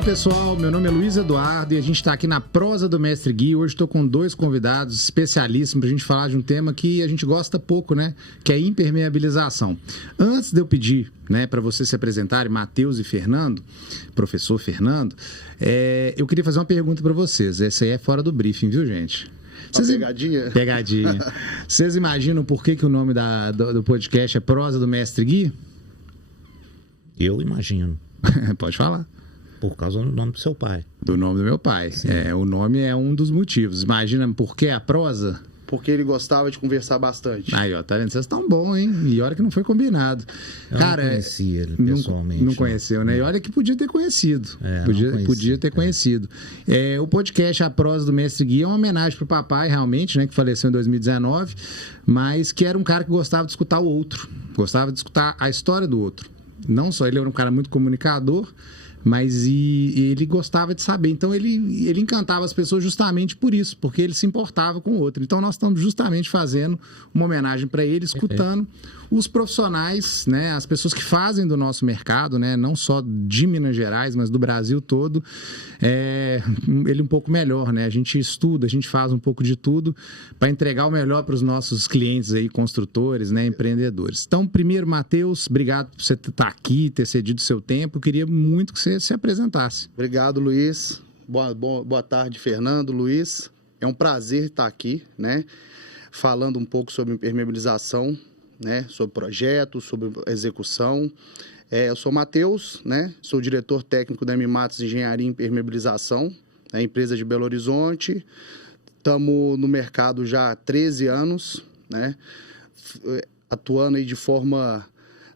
Fala pessoal, meu nome é Luiz Eduardo e a gente está aqui na Prosa do Mestre Gui. Hoje estou com dois convidados especialíssimos para a gente falar de um tema que a gente gosta pouco, né? Que é impermeabilização. Antes de eu pedir, né, para vocês se apresentarem, Matheus e Fernando, professor Fernando, eu queria fazer uma pergunta para vocês. Essa aí é fora do briefing, viu, gente? Pegadinha? Pegadinha. Vocês imaginam por que o nome do podcast é Prosa do Mestre Gui? Eu imagino. Pode falar. Por causa do nome do seu pai. Do nome do meu pai. O nome é um dos motivos. Imagina por que a prosa? Porque ele gostava de conversar bastante. Aí, ó, tá vendo? Vocês estão bons, hein? E olha que não foi combinado. Eu não conhecia ele pessoalmente. Não conheceu, né? E olha que podia ter conhecido. Podia ter conhecido. O podcast A Prosa do Mestre Gui é uma homenagem pro papai, realmente, né? Que faleceu em 2019, mas que era um cara que gostava de escutar o outro. Gostava de escutar a história do outro. Não só ele era um cara muito comunicador, mas ele gostava de saber. Então, ele encantava as pessoas justamente por isso, porque ele se importava com o outro. Então, nós estamos justamente fazendo uma homenagem para ele, escutando os profissionais, né, as pessoas que fazem do nosso mercado, né, não só de Minas Gerais, mas do Brasil todo, ele um pouco melhor, né? A gente estuda, a gente faz um pouco de tudo para entregar o melhor para os nossos clientes aí, construtores, né, empreendedores. Então, primeiro, Matheus, obrigado por você estar aqui, ter cedido o seu tempo. Eu queria muito que você se apresentasse. Obrigado, Luiz. Boa tarde, Fernando, Luiz. É um prazer estar aqui, né, falando um pouco sobre impermeabilização, né, sobre projeto, sobre execução. Eu sou Matheus, né, sou diretor técnico da M-Matos Engenharia e Impermeabilização, a empresa de Belo Horizonte. Estamos no mercado já há 13 anos, né, atuando aí de forma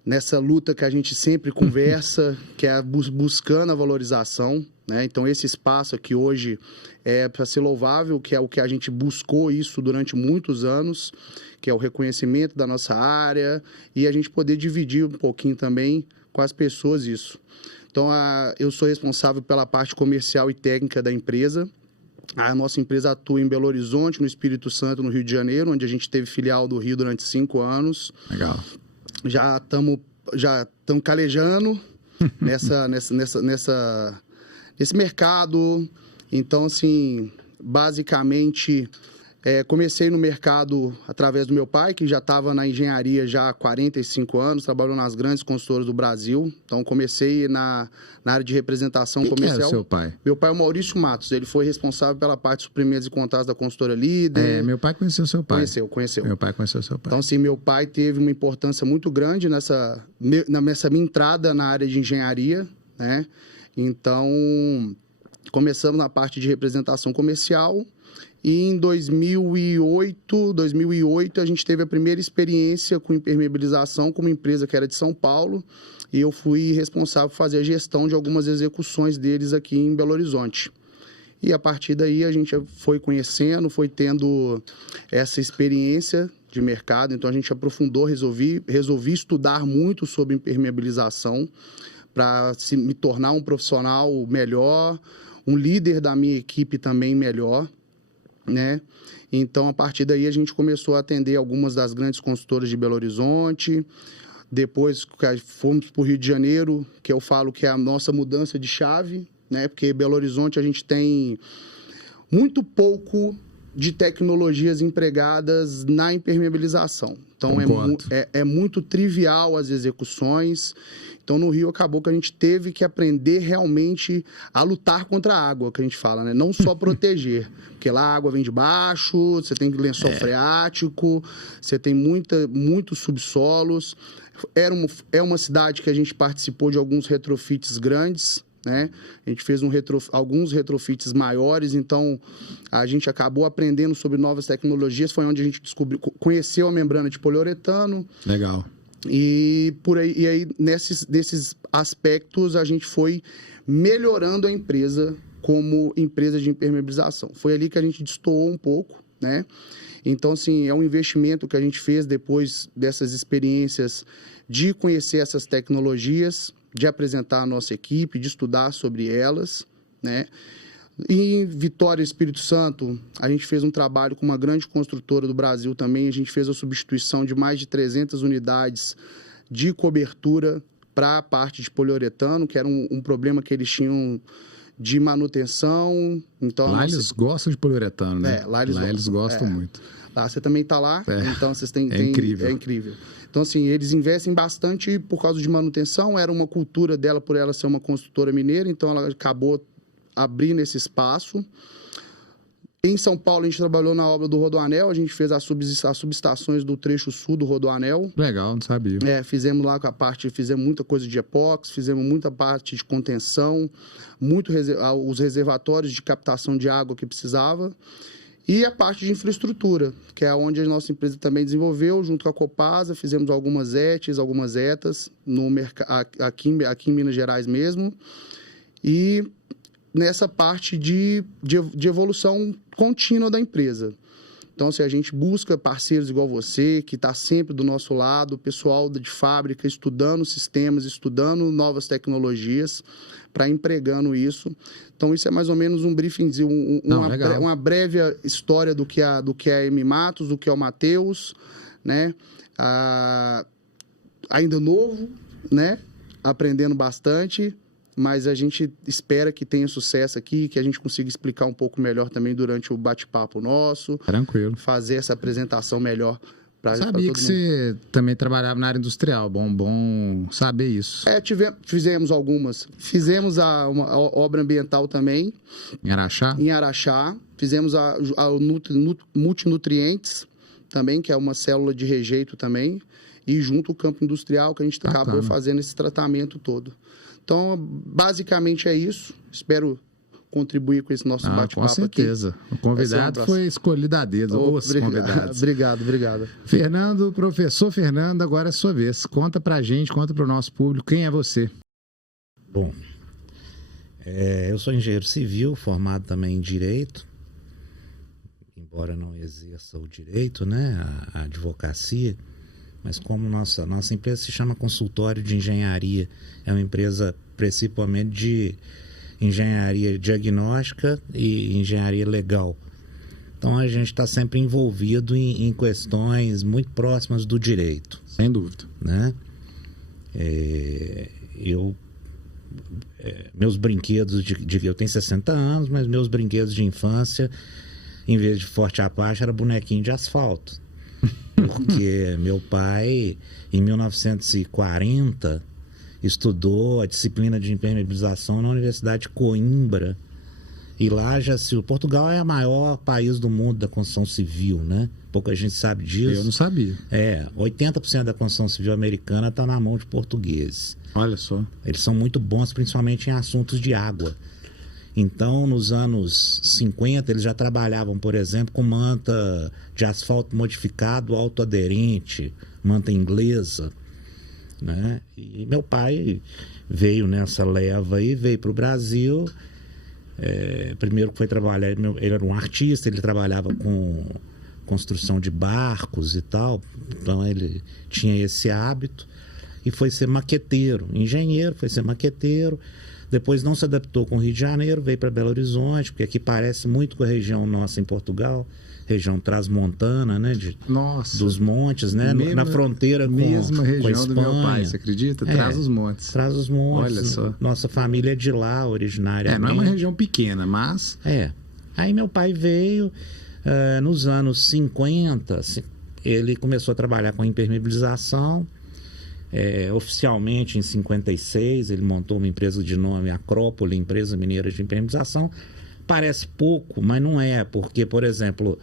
nessa luta que a gente sempre conversa, que é buscando a valorização, né? Então, esse espaço aqui hoje é para ser louvável, que é o que a gente buscou isso durante muitos anos, que é o reconhecimento da nossa área e a gente poder dividir um pouquinho também com as pessoas isso. Então, eu sou responsável pela parte comercial e técnica da empresa. A nossa empresa atua em Belo Horizonte, no Espírito Santo, no Rio de Janeiro, onde a gente teve filial do Rio durante 5 anos. Legal. Já estamos calejando nesse mercado. Então, assim, basicamente, comecei no mercado através do meu pai, que já estava na engenharia já há 45 anos, trabalhou nas grandes consultoras do Brasil. Então, comecei na área de representação comercial. Quem é o seu pai? Meu pai é o Maurício Matos. Ele foi responsável pela parte de suprimentos e contatos da consultora Líder. Meu pai conheceu seu pai. Conheceu. Meu pai conheceu seu pai. Então, assim, meu pai teve uma importância muito grande nessa minha entrada na área de engenharia, né? Então, começamos na parte de representação comercial. E em 2008, a gente teve a primeira experiência com impermeabilização com uma empresa que era de São Paulo. E eu fui responsável por fazer a gestão de algumas execuções deles aqui em Belo Horizonte. E a partir daí a gente foi conhecendo, foi tendo essa experiência de mercado. Então a gente aprofundou, resolvi estudar muito sobre impermeabilização para me tornar um profissional melhor, um líder da minha equipe também melhor, né? Então, a partir daí, a gente começou a atender algumas das grandes consultoras de Belo Horizonte. Depois, fomos para o Rio de Janeiro, que eu falo que é a nossa mudança de chave, né? Porque Belo Horizonte a gente tem muito pouco de tecnologias empregadas na impermeabilização. Então, é muito trivial as execuções. Então, no Rio, acabou que a gente teve que aprender realmente a lutar contra a água, que a gente fala, né? Não só proteger, porque lá a água vem de baixo, você tem lençol freático, você tem muitos subsolos. É uma cidade que a gente participou de alguns retrofits grandes, né? A gente fez alguns retrofits maiores, então a gente acabou aprendendo sobre novas tecnologias. Foi onde a gente conheceu a membrana de poliuretano. Legal. E aí nesses aspectos a gente foi melhorando a empresa como empresa de impermeabilização. Foi ali que a gente destoou um pouco, né? Então, assim, é um investimento que a gente fez depois dessas experiências de conhecer essas tecnologias, de apresentar a nossa equipe, de estudar sobre elas, né? E em Vitória, Espírito Santo, a gente fez um trabalho com uma grande construtora do Brasil também. A gente fez a substituição de mais de 300 unidades de cobertura para a parte de poliuretano, que era um problema que eles tinham de manutenção. Então, lá eles gostam de poliuretano, né? Lá eles gostam muito. Lá você também está lá, então vocês têm... incrível. É incrível. Então, assim, eles investem bastante por causa de manutenção. Era uma cultura dela, por ela ser uma construtora mineira, então ela acabou abrindo esse espaço. Em São Paulo, a gente trabalhou na obra do Rodoanel, a gente fez as subestações do trecho sul do Rodoanel. Legal, não sabia. Fizemos lá com a parte, fizemos muita coisa de epóxi, fizemos muita parte de contenção, os reservatórios de captação de água que precisava. E a parte de infraestrutura, que é onde a nossa empresa também desenvolveu, junto com a Copasa, fizemos algumas ETs, algumas ETAs aqui em Minas Gerais mesmo. E nessa parte de evolução contínua da empresa. Então, se a gente busca parceiros igual você, que está sempre do nosso lado, pessoal de fábrica estudando sistemas, estudando novas tecnologias, para empregando isso. Então, isso é mais ou menos um briefingzinho, uma breve história do que é a M Matos, do que é o Matheus, né? Ainda novo, né? Aprendendo bastante, mas a gente espera que tenha sucesso aqui, que a gente consiga explicar um pouco melhor também durante o bate-papo nosso. Tranquilo. Fazer essa apresentação melhor para todo mundo. Sabia que você também trabalhava na área industrial, bom saber isso. Fizemos algumas. Fizemos uma obra ambiental também. Em Araxá? Em Araxá. Fizemos a multinutrientes também, que é uma célula de rejeito também. E junto o campo industrial, que a gente acabou fazendo esse tratamento todo. Então, basicamente é isso. Espero contribuir com esse nosso bate-papo aqui. Com certeza. O convidado foi escolhido a dedo. Obrigado. Professor Fernando, agora é a sua vez. Conta pra gente, conta pro nosso público, quem é você? Bom, eu sou engenheiro civil, formado também em Direito, embora não exerça o direito, né, a advocacia. Mas como nossa empresa se chama Consultório de Engenharia, é uma empresa principalmente de engenharia diagnóstica e engenharia legal. Então a gente está sempre envolvido em questões muito próximas do direito. Sem dúvida. Né? Meus brinquedos eu tenho 60 anos, mas meus brinquedos de infância, em vez de Forte Apache, era bonequinho de asfalto. Porque meu pai, em 1940, estudou a disciplina de impermeabilização na Universidade de Coimbra. E lá Portugal é o maior país do mundo da construção civil, né? Pouca gente sabe disso. Eu não sabia. 80% da construção civil americana está na mão de portugueses. Olha só. Eles são muito bons, principalmente em assuntos de água. Então, nos anos 50, eles já trabalhavam, por exemplo, com manta de asfalto modificado autoaderente, manta inglesa, né? E meu pai veio nessa leva aí, veio para o Brasil. Primeiro foi trabalhar, ele era um artista, ele trabalhava com construção de barcos e tal, então ele tinha esse hábito e foi ser maqueteiro, engenheiro, foi ser maqueteiro. Depois não se adaptou com o Rio de Janeiro, veio para Belo Horizonte, porque aqui parece muito com a região nossa em Portugal, região transmontana, né? Dos montes, né? Na fronteira com a Espanha. Mesma região do meu pai, você acredita? Traz os montes. Traz os montes. Olha só. Nossa família é de lá, originária. Não é uma região pequena, mas... Aí meu pai veio, nos anos 50, ele começou a trabalhar com impermeabilização. Oficialmente em 56 ele montou uma empresa de nome Acrópole, Empresa Mineira de Impermeabilização. Parece pouco, mas não é, porque, por exemplo,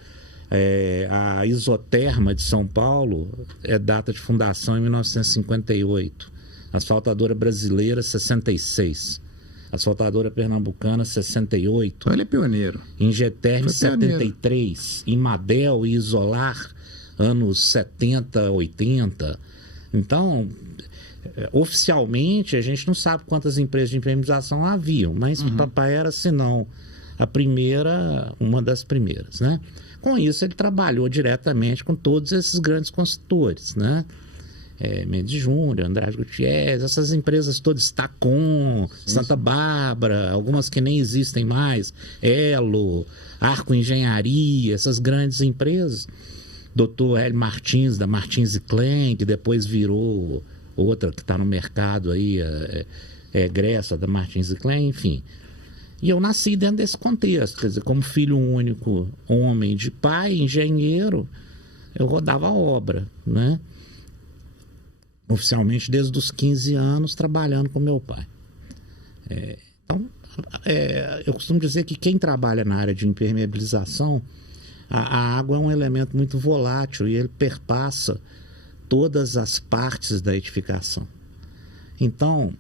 a Isoterma de São Paulo é data de fundação em 1958, Asfaltadora Brasileira 66, Asfaltadora Pernambucana 68. Ele é pioneiro. Ingeterm 73, Imadel e Isolar anos 70, 80. Então, oficialmente, a gente não sabe quantas empresas de impermeabilização haviam, mas papai era, se não a primeira, uma das primeiras, né? Com isso, ele trabalhou diretamente com todos esses grandes consultores, né? Mendes Júnior, Andrade Gutierrez, essas empresas todas, Tacom, Santa Bárbara, algumas que nem existem mais, Elo, Arco Engenharia, essas grandes empresas. Dr. Hélio Martins, da Martins e Klein, que depois virou outra que está no mercado aí, Gressa, da Martins e Klein, enfim. E eu nasci dentro desse contexto, quer dizer, como filho único, homem de pai, engenheiro, eu rodava a obra, né? Oficialmente desde os 15 anos, trabalhando com meu pai. Então, eu costumo dizer que quem trabalha na área de impermeabilização, a água é um elemento muito volátil e ele perpassa todas as partes da edificação. Então,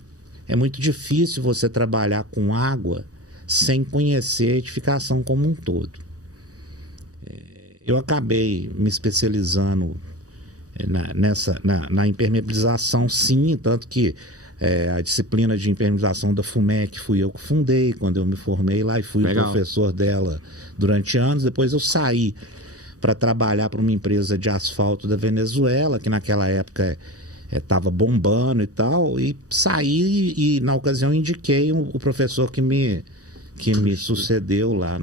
é muito difícil você trabalhar com água sem conhecer a edificação como um todo. Eu acabei me especializando na impermeabilização, sim, tanto que a disciplina de impermeabilização da FUMEC fui eu que fundei quando eu me formei lá e fui o professor dela durante anos. Depois eu saí para trabalhar para uma empresa de asfalto da Venezuela, que naquela época estava bombando e tal, e saí e na ocasião indiquei o professor que me sucedeu lá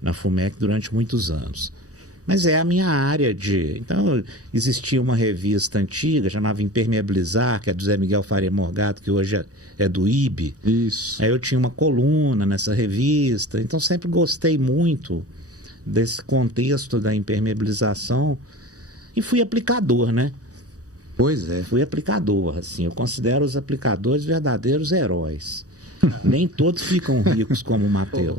na FUMEC durante muitos anos. Mas é a minha área de... Então, existia uma revista antiga, chamava Impermeabilizar, que é do Zé Miguel Faria Morgado, que hoje é do IB. Isso. Aí eu tinha uma coluna nessa revista. Então, sempre gostei muito desse contexto da impermeabilização. E fui aplicador, né? Pois é. Fui aplicador, assim. Eu considero os aplicadores verdadeiros heróis. Nem todos ficam ricos como o Matheus.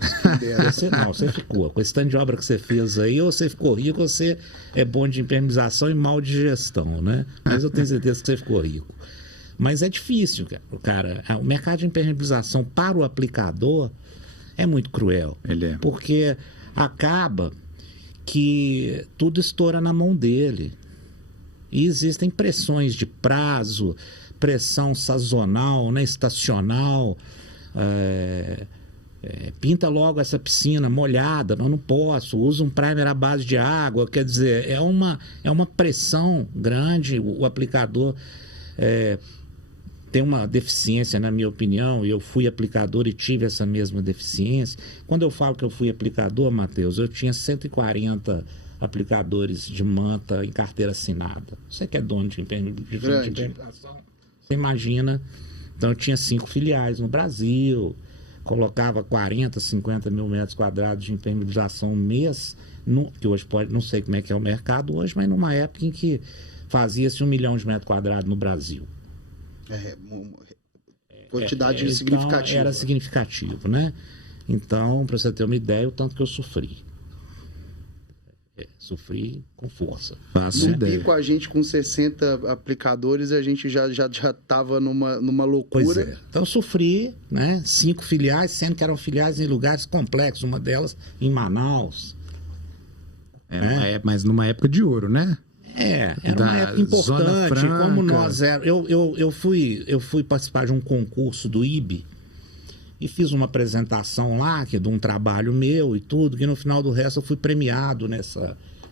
Você ficou. Com esse tanto de obra que você fez aí, ou você ficou rico, ou você é bom de impermeabilização e mal de gestão, né? Mas eu tenho certeza que você ficou rico. Mas é difícil, cara. O mercado de impermeabilização para o aplicador é muito cruel. Ele é. Porque acaba que tudo estoura na mão dele. E existem pressões de prazo, pressão sazonal, né, estacional. Pinta logo essa piscina molhada, mas não posso, usa um primer à base de água, quer dizer, é uma pressão grande. O aplicador tem uma deficiência, na minha opinião, e eu fui aplicador e tive essa mesma deficiência. Quando eu falo que eu fui aplicador, Matheus, eu tinha 140 aplicadores de manta em carteira assinada. Você que é dono de impermeabilização, você imagina. Então eu tinha 5 filiais no Brasil, colocava 40, 50 mil metros quadrados de impermeabilização no mês, que hoje não sei como é que é o mercado hoje, mas numa época em que fazia-se 1 milhão de metros quadrados no Brasil. Quantidade significativa. Então, era significativo, né? Então, para você ter uma ideia, o tanto que eu sofri. Sofri com força. No pico, a gente com 60 aplicadores, a gente já estava numa loucura. Pois é. Então eu sofri, né? 5 filiais, sendo que eram filiais em lugares complexos, uma delas em Manaus. Mas numa época de ouro, né? Era uma época importante. Como nós éramos. Eu fui participar de um concurso do IB e fiz uma apresentação lá, que é de um trabalho meu e tudo, que no final do resto eu fui premiado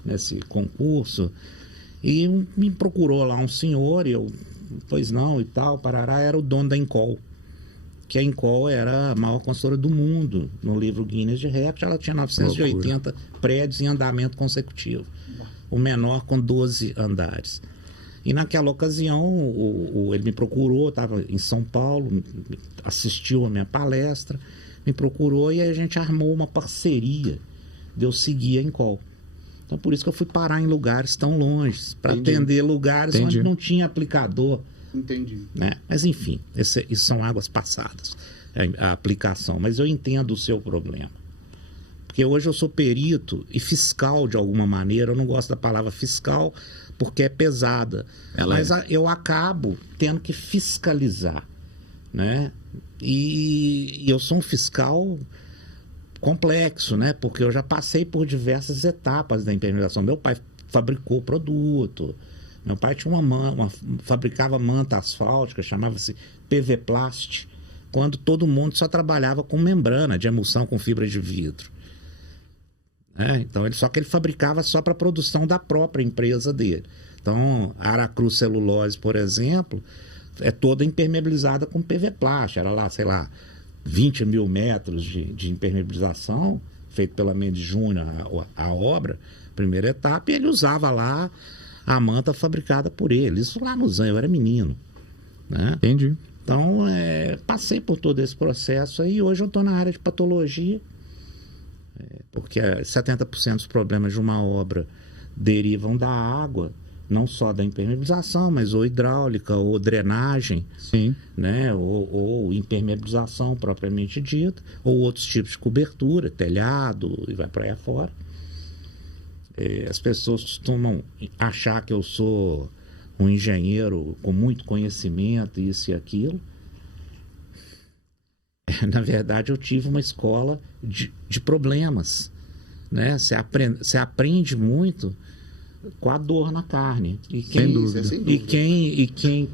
nesse concurso. E me procurou lá um senhor, e eu, pois não, e tal, parará, era o dono da Encol. Que a Encol era a maior construtora do mundo. No livro Guinness de Records, ela tinha 980 prédios em andamento consecutivo. O menor com 12 andares. E naquela ocasião, ele me procurou, estava em São Paulo, assistiu a minha palestra, me procurou e aí a gente armou uma parceria de eu seguir a Encol. Então, por isso que eu fui parar em lugares tão longe, para atender lugares onde não tinha aplicador. Entendi. Né? Mas, enfim, isso são águas passadas, a aplicação. Mas eu entendo o seu problema. Porque hoje eu sou perito e fiscal de alguma maneira. Eu não gosto da palavra fiscal porque é pesada. Mas eu acabo tendo que fiscalizar, né? E eu sou um fiscal complexo, né? Porque eu já passei por diversas etapas da impermeabilização. Meu pai fabricou produto. Meu pai tinha fabricava manta asfáltica, chamava-se PV Plast, quando todo mundo só trabalhava com membrana de emulsão com fibra de vidro. Então, só que ele fabricava só para a produção da própria empresa dele. Então, a Aracruz Celulose, por exemplo, é toda impermeabilizada com PV Plast. Era lá, sei lá, 20 mil metros de impermeabilização, feito pela Mendes Júnior, a obra, primeira etapa, e ele usava lá a manta fabricada por ele. Isso lá nos anos, eu era menino. Né? Entendi. Então, passei por todo esse processo aí. Hoje eu estou na área de patologia, porque 70% dos problemas de uma obra derivam da água, não só da impermeabilização, mas ou hidráulica, ou drenagem, sim, né? ou impermeabilização propriamente dita, ou outros tipos de cobertura, telhado, e vai para aí afora. As pessoas costumam achar que eu sou um engenheiro com muito conhecimento, isso e aquilo. Na verdade, eu tive uma escola de problemas, né? Você aprende muito com a dor na carne. Sem dúvida. E quem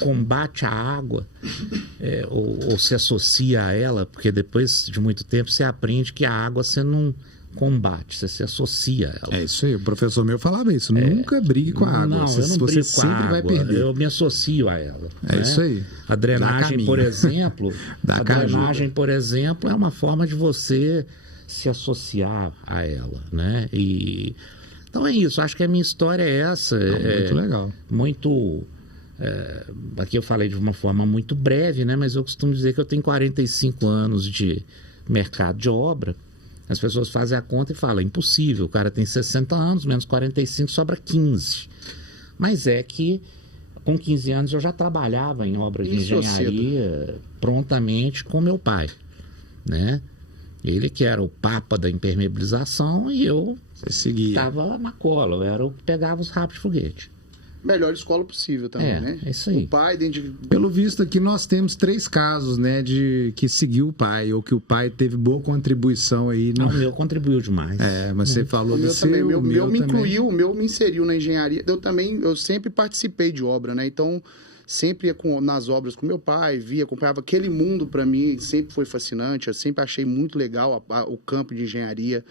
combate a água ou se associa a ela, porque depois de muito tempo você aprende que a água você não combate, você se associa a ela. É isso aí, o professor meu falava isso, nunca brigue com a água, não você brigo com sempre a água, vai perder. Eu me associo a ela. É isso aí. A drenagem, por exemplo, por exemplo, é uma forma de você se associar a ela, né? Então é isso, acho que a minha história é essa. Muito legal. Aqui eu falei de uma forma muito breve, né? Mas eu costumo dizer que eu tenho 45 anos de mercado de obra. As pessoas fazem a conta e falam, é impossível, o cara tem 60 anos, menos 45, sobra 15. Mas é que com 15 anos eu já trabalhava em obras de engenharia prontamente com meu pai, né? Ele que era o papa da impermeabilização e eu estava na cola, eu era o que pegava os rabos de foguete. Melhor escola possível também, né? É isso aí. O pai Pelo visto aqui nós temos 3 casos, né, de que seguiu o pai, ou que o pai teve boa contribuição aí. Não, o meu contribuiu demais. Mas você falou do seu, também. O meu me incluiu, o meu me inseriu na engenharia. Eu sempre participei de obra, né? Então, sempre ia nas obras com meu pai, acompanhava aquele mundo para mim, sempre foi fascinante, eu sempre achei muito legal o campo de engenharia.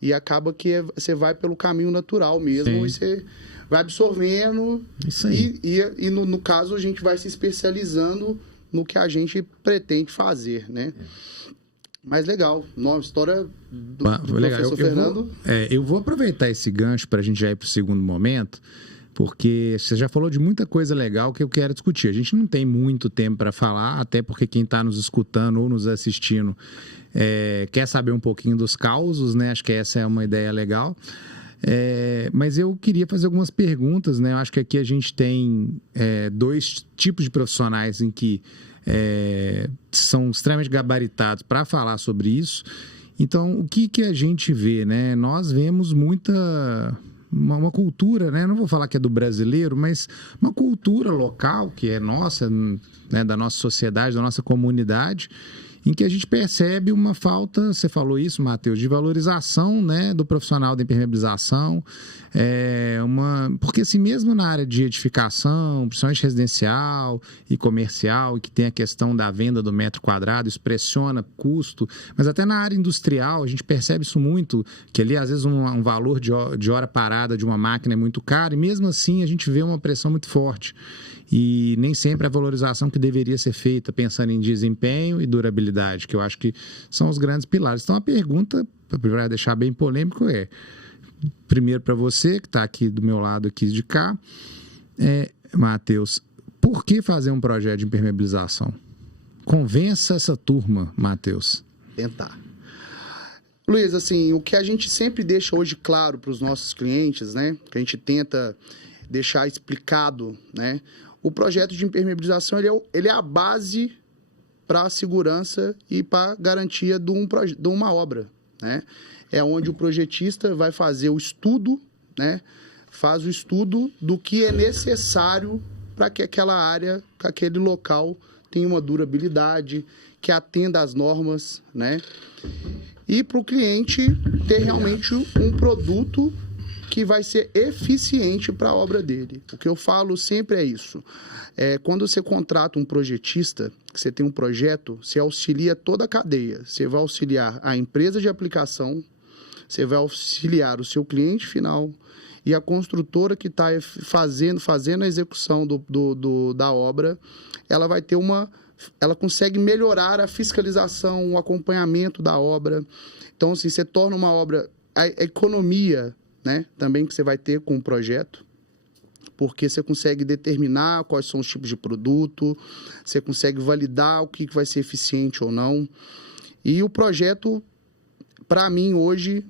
E acaba que você vai pelo caminho natural mesmo, Sim. E você vai absorvendo. Isso aí. E no caso, a gente vai se especializando no que a gente pretende fazer, né? Mas legal, nova história do professor Fernando. Eu vou aproveitar esse gancho para a gente já ir para o segundo momento, porque você já falou de muita coisa legal que eu quero discutir. A gente não tem muito tempo para falar, até porque quem está nos escutando ou nos assistindo quer saber um pouquinho dos causos, né? Acho que essa é uma ideia legal. Mas eu queria fazer algumas perguntas, né? Eu acho que aqui a gente tem 2 tipos de profissionais em que são extremamente gabaritados para falar sobre isso. Então, o que a gente vê, né? Nós vemos uma cultura, né? Não vou falar que é do brasileiro, mas uma cultura local que é nossa, né? Da nossa sociedade, da nossa comunidade, em que a gente percebe uma falta, você falou isso, Matheus, de valorização, né, do profissional da impermeabilização. Porque assim, mesmo na área de edificação, principalmente residencial e comercial, e que tem a questão da venda do metro quadrado, isso pressiona custo, mas até na área industrial a gente percebe isso muito, que ali às vezes um valor de hora parada de uma máquina é muito caro, e mesmo assim a gente vê uma pressão muito forte. E nem sempre a valorização que deveria ser feita pensando em desempenho e durabilidade, que eu acho que são os grandes pilares. Então a pergunta, para deixar bem polêmico, primeiro para você, que está aqui do meu lado aqui de cá, Matheus, por que fazer um projeto de impermeabilização? Convença essa turma, Matheus. Tentar. Luiz, assim, o que a gente sempre deixa hoje claro para os nossos clientes, né? Que a gente tenta deixar explicado, né? O projeto de impermeabilização ele é a base para a segurança e para a garantia de uma obra, né? É onde o projetista vai fazer o estudo, né? Faz o estudo do que é necessário para que aquela área, que aquele local tenha uma durabilidade, que atenda às normas, né? E para o cliente ter realmente um produto que vai ser eficiente para a obra dele. O que eu falo sempre é isso. Quando você contrata um projetista, que você tem um projeto, você auxilia toda a cadeia. Você vai auxiliar a empresa de aplicação, você vai auxiliar o seu cliente final e a construtora que está fazendo a execução da obra, ela vai ter ela consegue melhorar a fiscalização, o acompanhamento da obra. Então, assim, você torna uma obra... A economia, né, também que você vai ter com o projeto, porque você consegue determinar quais são os tipos de produto, você consegue validar o que vai ser eficiente ou não. E o projeto, para mim, hoje,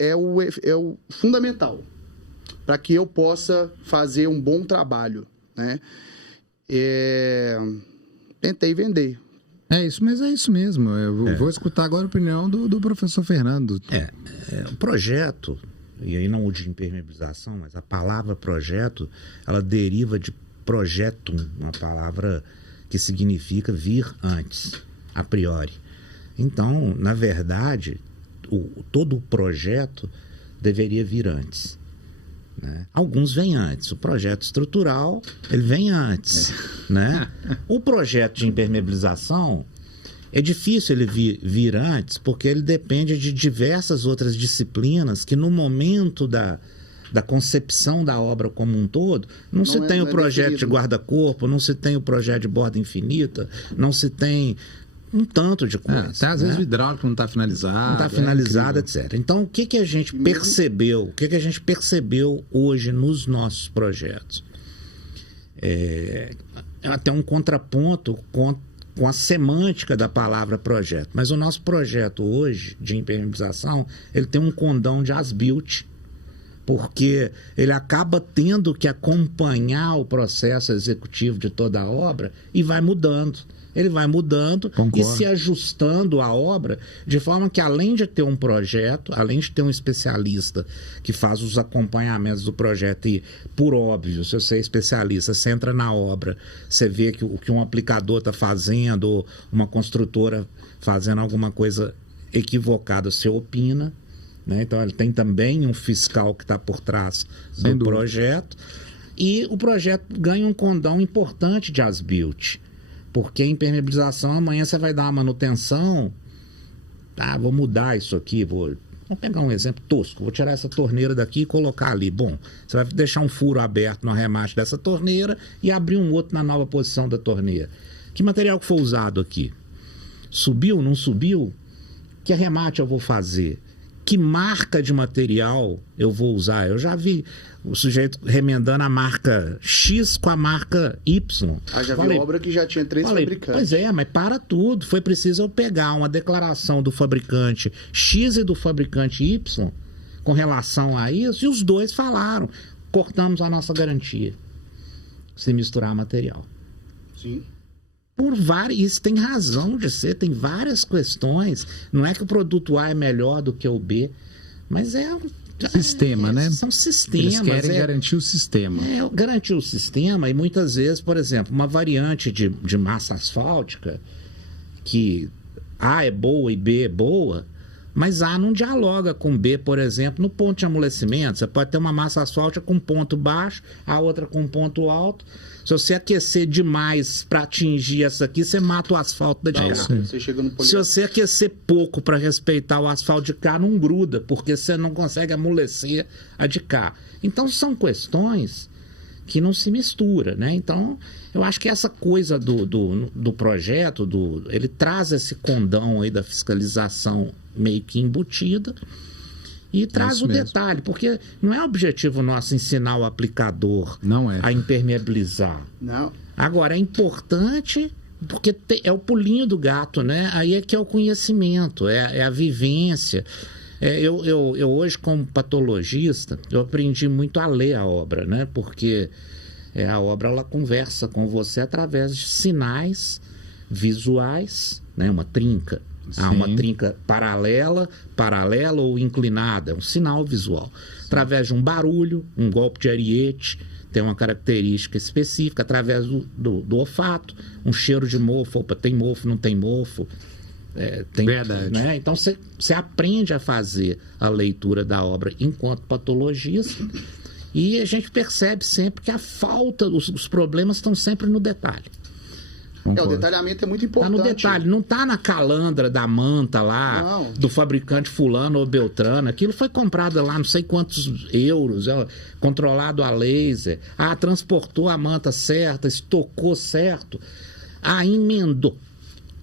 é o fundamental para que eu possa fazer um bom trabalho, né? Tentei vender. Mas é isso mesmo. Eu vou escutar agora a opinião do professor Fernando. O projeto, e aí não o de impermeabilização, mas a palavra projeto, ela deriva de projetum, uma palavra que significa vir antes, a priori. Então, na verdade, todo o projeto deveria vir antes, né? Alguns vêm antes. O projeto estrutural, ele vem antes, né? O projeto de impermeabilização, é difícil ele vir antes, porque ele depende de diversas outras disciplinas que no momento da concepção da obra como um todo, não se tem o projeto de guarda-corpo, não se tem o projeto de borda infinita, não se tem um tanto de coisa. Até às vezes o hidráulico não está finalizado. Não está finalizado, etc. Então, o que a gente percebeu? O que a gente percebeu hoje nos nossos projetos? É até um contraponto com a semântica da palavra projeto. Mas o nosso projeto hoje, de impermeabilização, ele tem um condão de as-built, porque ele acaba tendo que acompanhar o processo executivo de toda a obra e vai mudando. Ele vai mudando. Concordo. E se ajustando à obra, de forma que, além de ter um projeto, além de ter um especialista que faz os acompanhamentos do projeto, e, por óbvio, se você é especialista, você entra na obra, você vê que o que um aplicador está fazendo, ou uma construtora fazendo alguma coisa equivocada, você opina, né? Então, ele tem também um fiscal que está por trás do projeto. E o projeto ganha um condão importante de as-built. Porque a impermeabilização, amanhã você vai dar uma manutenção, vou mudar isso aqui, vou pegar um exemplo tosco, vou tirar essa torneira daqui e colocar ali. Bom, você vai deixar um furo aberto no arremate dessa torneira e abrir um outro na nova posição da torneira. Que material que foi usado aqui? Subiu, não subiu? Que arremate eu vou fazer? Que marca de material eu vou usar? Eu já vi o sujeito remendando a marca X com a marca Y. Já vi obra que já tinha 3 fabricantes. Pois é, mas para tudo. Foi preciso eu pegar uma declaração do fabricante X e do fabricante Y com relação a isso, e os dois falaram: cortamos a nossa garantia se misturar material. Sim. Isso tem razão de ser, tem várias questões. Não é que o produto A é melhor do que o B, mas sistema, né? São sistemas. Eles querem garantir o sistema. Garantir o sistema, e muitas vezes, por exemplo, uma variante de massa asfáltica, que A é boa e B é boa, mas A não dialoga com B, por exemplo, no ponto de amolecimento. Você pode ter uma massa asfáltica com ponto baixo, a outra com ponto alto. Se você aquecer demais para atingir essa aqui, você mata o asfalto da de cá. Se você aquecer pouco para respeitar o asfalto de cá, não gruda, porque você não consegue amolecer a de cá. Então, são questões que não se misturam, né? Então, eu acho que essa coisa do projeto, ele traz esse condão aí da fiscalização meio que embutida. E traz o detalhe, porque não é objetivo nosso ensinar o aplicador a impermeabilizar. Não. Agora, é importante, porque é o pulinho do gato, né? Aí é que é o conhecimento, é a vivência. Eu hoje, como patologista, eu aprendi muito a ler a obra, né? Porque a obra, ela conversa com você através de sinais visuais, né? Uma trinca. Uma trinca paralela ou inclinada, é um sinal visual. Através de um barulho, um golpe de ariete, tem uma característica específica, através do olfato, um cheiro de mofo, tem mofo, não tem mofo. Verdade. Né? Então você aprende a fazer a leitura da obra enquanto patologista, e a gente percebe sempre que a falta, os problemas estão sempre no detalhe. O detalhamento é muito importante. Está no detalhe, não está na calandra da manta lá, do fabricante fulano ou beltrano. Aquilo foi comprado lá não sei quantos euros, controlado a laser. Transportou a manta certa, estocou certo. Emendou.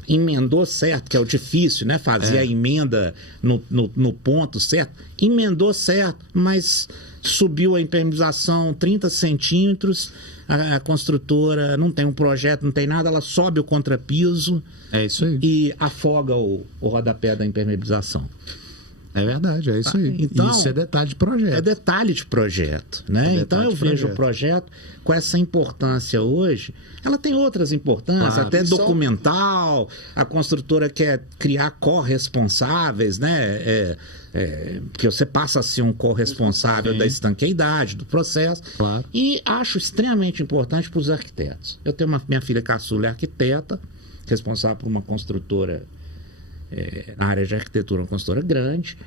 emendou certo, que é o difícil, né? Fazer a emenda no ponto certo. Emendou certo, mas subiu a impermeabilização 30 centímetros, a construtora não tem um projeto, não tem nada, ela sobe o contrapiso. É isso aí. E afoga o rodapé da impermeabilização. É verdade, é isso aí. Então, isso é detalhe de projeto. É detalhe de projeto, né? Então eu vejo o projeto com essa importância hoje. Ela tem outras importâncias, até documental. A construtora quer criar corresponsáveis, né? Porque você passa a ser um corresponsável da estanqueidade, do processo. Claro. E acho extremamente importante para os arquitetos. Eu tenho minha filha caçula é arquiteta, responsável por uma construtora na área de arquitetura, uma consultora grande,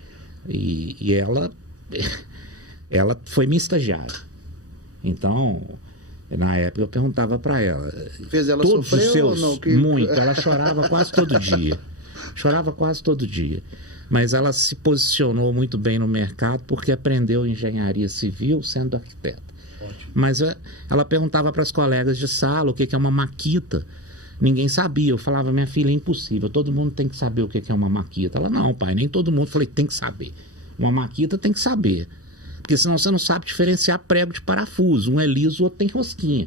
e ela foi minha estagiária. Então, na época eu perguntava para ela, fez ela todos sofrer os seus, ou não? Muito, ela chorava quase todo dia. Chorava quase todo dia. Mas ela se posicionou muito bem no mercado porque aprendeu engenharia civil sendo arquiteta. Ótimo. Mas ela perguntava para as colegas de sala o que é uma maquita. Ninguém sabia. Eu falava, minha filha, é impossível. Todo mundo tem que saber o que é uma maquita. Ela, não, pai, nem todo mundo. Eu falei, tem que saber. Uma maquita tem que saber. Porque senão você não sabe diferenciar prego de parafuso. Um é liso, o outro tem rosquinha.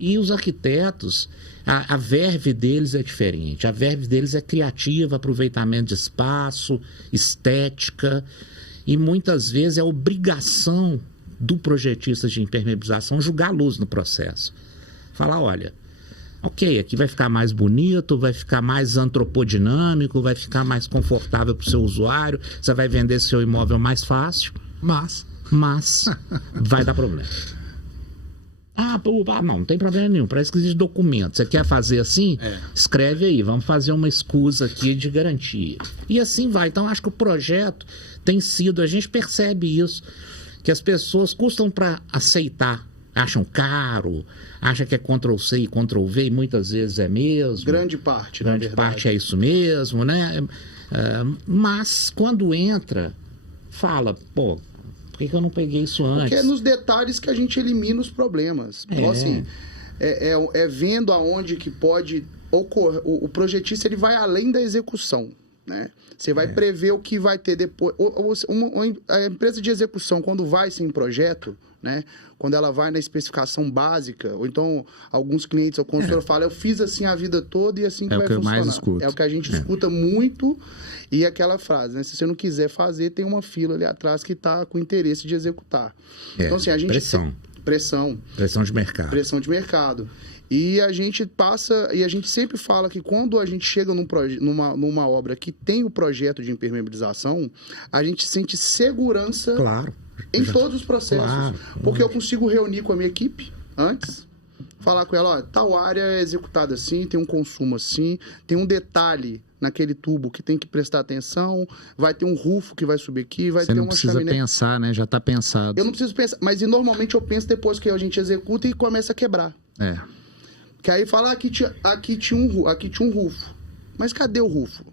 E os arquitetos, a verve deles é diferente. A verve deles é criativa, aproveitamento de espaço, estética. E muitas vezes é obrigação do projetista de impermeabilização jogar luz no processo. Falar, olha, ok, aqui vai ficar mais bonito, vai ficar mais antropodinâmico, vai ficar mais confortável para o seu usuário, você vai vender seu imóvel mais fácil, mas vai dar problema. Não tem problema nenhum, parece que existe documento. Você quer fazer assim? Escreve aí, vamos fazer uma escusa aqui de garantia. E assim vai. Então, acho que o projeto tem sido, a gente percebe isso, que as pessoas custam para aceitar. Acham caro, acham que é Ctrl+C e Ctrl+V, e muitas vezes é mesmo. Grande parte, na verdade. Grande parte é isso mesmo, né? Mas, quando entra, fala, pô, por que eu não peguei isso antes? Porque é nos detalhes que a gente elimina os problemas. Então, assim, vendo aonde que pode ocorrer. O projetista, ele vai além da execução, né? Você vai prever o que vai ter depois. A empresa de execução, quando vai sem projeto, né? Quando ela vai na especificação básica, ou então alguns clientes, o consultor fala, eu fiz assim a vida toda e assim que vai funcionar. Mais escuto. É o que a gente escuta muito. E aquela frase, né? Se você não quiser fazer, tem uma fila ali atrás que está com interesse de executar. Então, assim, a gente... Pressão de mercado. Pressão de mercado. E a gente sempre fala que quando a gente chega numa obra que tem o projeto de impermeabilização, a gente sente segurança em todos os processos. Claro. Porque eu consigo reunir com a minha equipe antes, falar com ela, ó, tal área é executada assim, tem um consumo assim, tem um detalhe naquele tubo que tem que prestar atenção, vai ter um rufo que vai subir aqui, vai ter uma chaminé. Você não precisa pensar, né? Já está pensado. Eu não preciso pensar, mas normalmente eu penso depois que a gente executa e começa a quebrar. Que aí fala, aqui tinha um rufo. Mas cadê o rufo?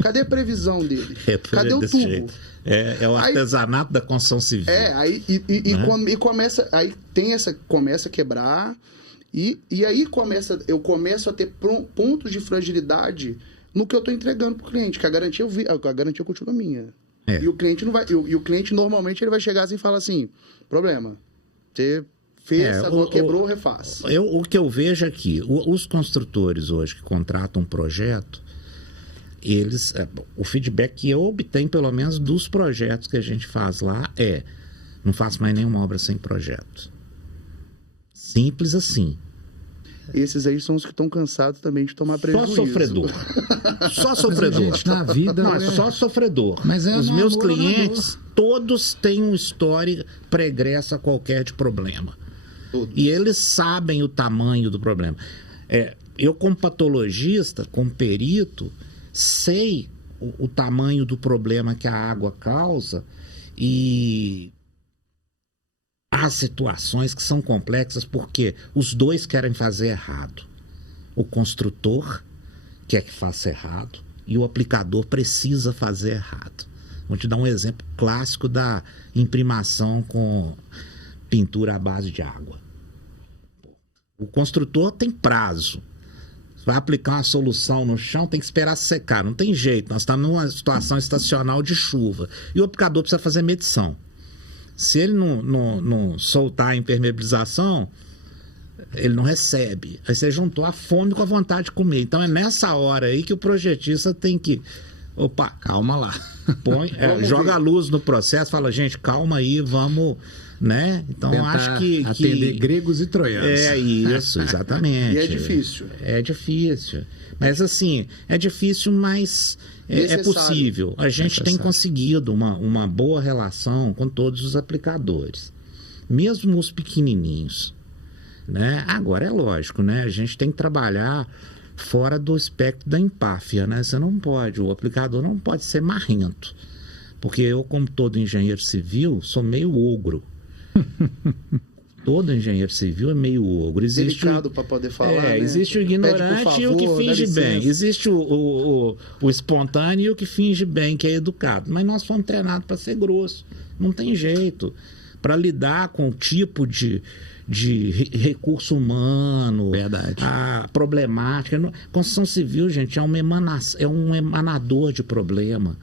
Cadê a previsão dele? Cadê o tubo? Jeito. É o artesanato da construção civil. Começa, aí começa a quebrar, e aí eu começo a ter pontos de fragilidade no que eu estou entregando para o cliente, que a garantia continua minha. E o cliente não vai. E o cliente normalmente ele vai chegar assim e falar assim: problema. Você fez, agora quebrou, refaz. O que eu vejo aqui, os construtores hoje que contratam um projeto, o feedback que eu obtenho, pelo menos dos projetos que a gente faz lá, não faço mais nenhuma obra sem projeto. Simples assim. Esses aí são os que estão cansados também de tomar prejuízo. Só sofredor. Só sofredor. Gente, na vida... Não, é só sofredor. Mas os meus clientes, todos têm uma história pregressa qualquer de problema. Todos. E eles sabem o tamanho do problema. Eu, como patologista, como perito, sei o tamanho do problema que a água causa e... há situações que são complexas porque os dois querem fazer errado. O construtor quer que faça errado e o aplicador precisa fazer errado. Vou te dar um exemplo clássico da imprimação com pintura à base de água. O construtor tem prazo. vai aplicar uma solução no chão, tem que esperar secar. Não tem jeito, nós estamos numa situação estacional de chuva. E o aplicador precisa fazer medição. Se ele não soltar a impermeabilização, ele não recebe. Aí você juntou a fome com a vontade de comer. Então é nessa hora aí que o projetista tem que... Opa, calma lá. Joga a luz no processo, fala, gente, calma aí, vamos... Né? Então tentar acho que atender gregos e troianos. É isso, exatamente. E é difícil. É difícil. Mas assim, é difícil, mas é possível. A gente tem conseguido uma boa relação com todos os aplicadores, mesmo os pequenininhos, né? Agora é lógico, né? A gente tem que trabalhar fora do espectro da empáfia, né? Você não pode, o aplicador não pode ser marrento, porque eu, como todo engenheiro civil, sou meio ogro. Todo engenheiro civil é meio ogro. Existe delicado para poder falar, né? Existe o ignorante, favor, e o que finge bem. Existe o espontâneo e o que finge bem, que é educado. Mas nós fomos treinados para ser grosso. Não tem jeito. Para lidar com o tipo de recurso humano, a problemática. Construção civil, gente, é um emanador de problema.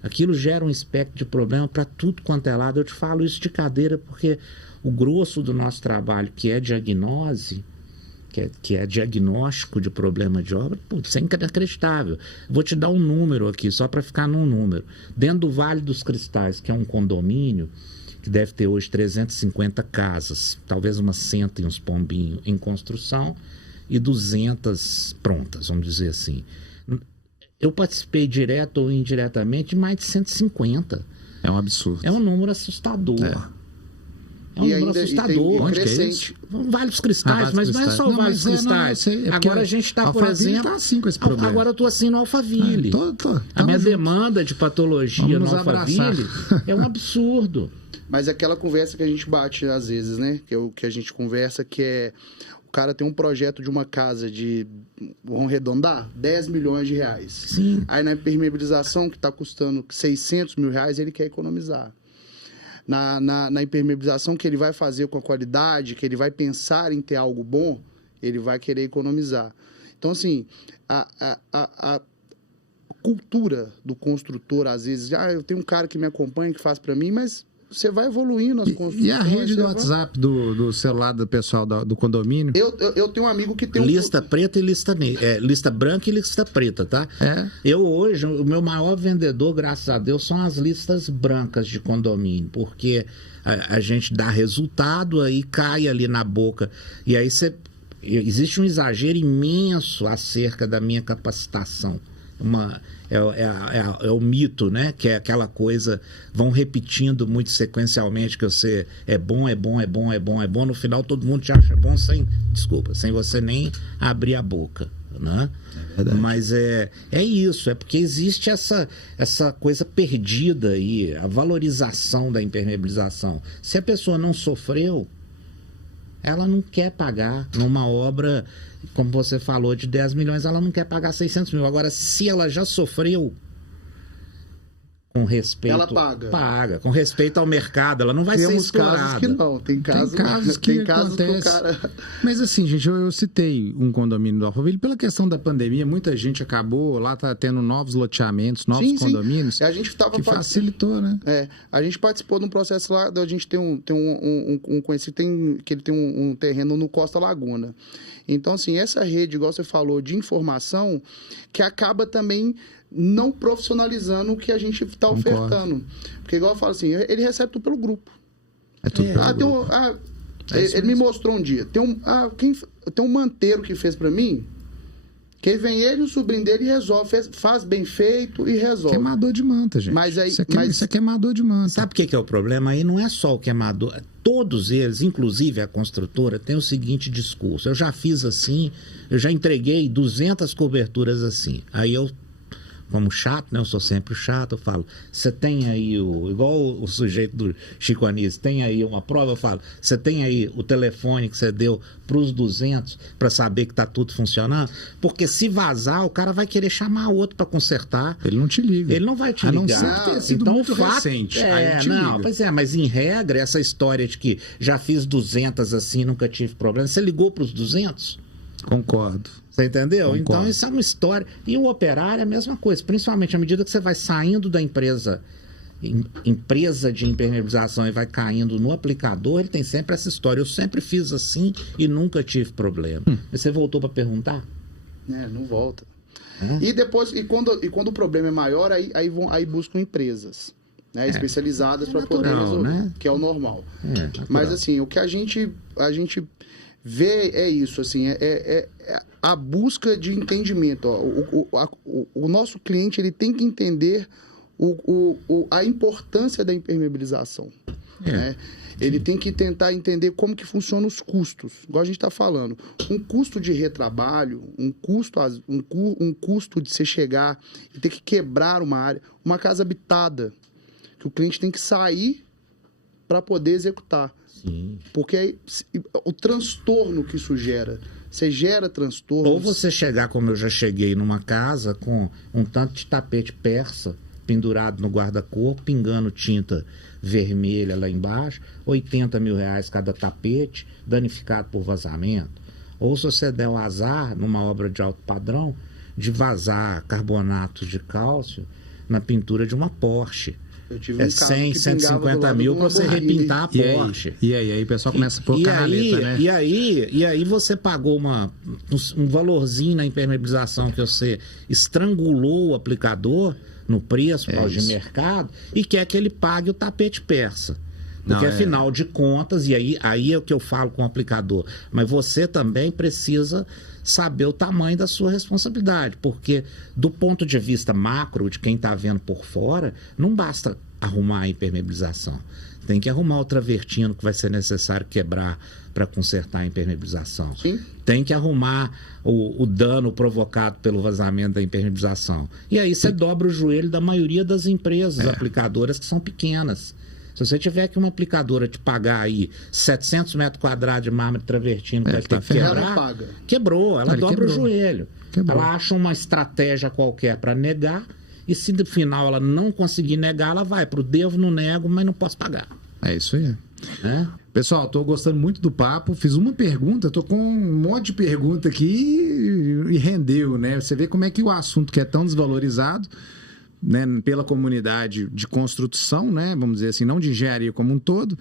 Aquilo gera um espectro de problema para tudo quanto é lado. Eu te falo isso de cadeira porque o grosso do nosso trabalho, que é diagnose, que é diagnóstico de problema de obra, putz, é inacreditável. Vou te dar um número aqui, só para ficar num número. Dentro do Vale dos Cristais, que é um condomínio, que deve ter hoje 350 casas, talvez umas 100 e uns pombinhos em construção e 200 prontas, vamos dizer assim. Eu participei direto ou indiretamente de mais de 150. É um absurdo. É um número assustador. É um número assustador. Onde que é isso? Vale dos Cristais, mas não é só o Vale dos Cristais. Agora a gente está, por exemplo... Tá assim com esse problema. Agora eu estou assim no Alphaville. A minha demanda de patologia no Alphaville é um absurdo. Mas aquela conversa que a gente bate às vezes, né? Que é o que a gente conversa, que é... O cara tem um projeto de uma casa de, vamos arredondar, 10 milhões de reais. Sim. Aí na impermeabilização, que está custando 600 mil reais, ele quer economizar. Na impermeabilização que ele vai fazer com a qualidade, que ele vai pensar em ter algo bom, ele vai querer economizar. Então, assim, a cultura do construtor, às vezes, eu tenho um cara que me acompanha, que faz para mim, mas... Você vai evoluindo as construções. E a rede do WhatsApp do celular do pessoal do condomínio? Eu tenho um amigo que tem lista preta e lista negra. Lista branca e lista preta, tá? Eu hoje, o meu maior vendedor, graças a Deus, são as listas brancas de condomínio, porque a gente dá resultado, aí cai ali na boca. E aí existe um exagero imenso acerca da minha capacitação. É o mito, né? Que é aquela coisa, vão repetindo muito sequencialmente que você é bom. No final todo mundo te acha bom sem você nem abrir a boca, né? Mas é isso, é porque existe essa coisa perdida aí, a valorização da impermeabilização. Se a pessoa não sofreu, ela não quer pagar numa obra, como você falou, de 10 milhões, ela não quer pagar 600 mil. Agora, se ela já sofreu, com respeito... Ela paga. Paga, com respeito ao mercado, ela não vai ser explorada. Casos que não, tem casos que o cara... Mas assim, gente, eu citei um condomínio do Alphaville pela questão da pandemia, muita gente acabou, lá tá tendo novos loteamentos, novos condomínios, a gente tava que facilitou, né? A gente participou de um processo lá, a gente tem um conhecido, que ele tem um terreno no Costa Laguna. Então, assim, essa rede, igual você falou, de informação, que acaba também não profissionalizando o que a gente está ofertando. Porque, igual eu falo assim, ele recebe tudo pelo grupo. É tudo pelo grupo. Ele me mostrou um dia, tem um manteiro que fez para mim, que vem ele e o sobrinho dele e resolve, faz bem feito e resolve. Queimador de manta, gente. Isso é queimador de manta. Sabe o que é o problema? Aí não é só o queimador. Todos eles, inclusive a construtora, tem o seguinte discurso. Eu já fiz assim, eu já entreguei 200 coberturas assim. Aí eu, como chato, né? Eu sou sempre chato, eu falo, você tem aí igual o sujeito do Chico Anísio, tem aí uma prova, eu falo, você tem aí o telefone que você deu para os 200 para saber que está tudo funcionando? Porque se vazar, o cara vai querer chamar outro para consertar. Ele não te liga. Ele não vai te ligar. A não ser que tenha sido então, muito recente. Pois é, mas em regra, essa história de que já fiz 200 assim, nunca tive problema, você ligou para os 200? Concordo. Você entendeu? Concordo. Então isso é uma história. E o operário é a mesma coisa, principalmente à medida que você vai saindo da empresa de impermeabilização e vai caindo no aplicador, ele tem sempre essa história. Eu sempre fiz assim e nunca tive problema. Você voltou para perguntar? Não volta. E depois, quando o problema é maior, aí buscam empresas, né, especializadas para poder resolver, né? Que é o normal. Mas assim, o que a gente vê é isso, assim, é a busca de entendimento. O nosso cliente, ele tem que entender a importância da impermeabilização. Né? Ele tem que tentar entender como que funcionam os custos. Igual a gente está falando. Um custo de retrabalho, um custo de você chegar e ter que quebrar uma área, uma casa habitada, que o cliente tem que sair para poder executar. Sim. Porque aí, o transtorno que isso gera. Você gera transtorno. Ou você chegar, como eu já cheguei, numa casa com um tanto de tapete persa pendurado no guarda-corpo, pingando tinta vermelha lá embaixo, R$80 mil cada tapete, danificado por vazamento. Ou se você der o azar, numa obra de alto padrão, de vazar carbonato de cálcio na pintura de uma Porsche. É 100, 150 mil para você repintar a Porsche. E aí o pessoal começa a pôr canaleta, né? E aí você pagou um valorzinho na impermeabilização que você estrangulou o aplicador no preço por causa de mercado e quer que ele pague o tapete persa. Porque afinal de contas, e aí é o que eu falo com o aplicador, mas você também precisa saber o tamanho da sua responsabilidade, porque do ponto de vista macro, de quem está vendo por fora, não basta arrumar a impermeabilização. Tem que arrumar o travertino que vai ser necessário quebrar para consertar a impermeabilização. Sim. Tem que arrumar o dano provocado pelo vazamento da impermeabilização. E aí você dobra o joelho da maioria das empresas aplicadoras que são pequenas. Se você tiver que uma aplicadora te pagar aí 700 metros quadrados de mármore travertino que vai ter que quebrar, quebrou, ela dobra o joelho. Ela acha uma estratégia qualquer para negar e se no final ela não conseguir negar, ela vai para o devo, não nego, mas não posso pagar. É isso aí. Pessoal, estou gostando muito do papo. Fiz uma pergunta, estou com um monte de pergunta aqui e rendeu, né? Você vê como é que o assunto que é tão desvalorizado, né, pela comunidade de construção, né, vamos dizer assim, não de engenharia como um todo,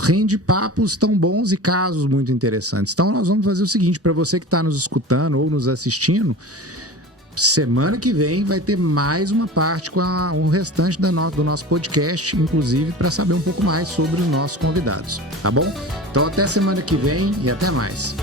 rende papos tão bons e casos muito interessantes. Então nós vamos fazer o seguinte, para você que está nos escutando ou nos assistindo, semana que vem vai ter mais uma parte com o restante do nosso podcast, inclusive para saber um pouco mais sobre os nossos convidados, tá bom? Então até semana que vem e até mais.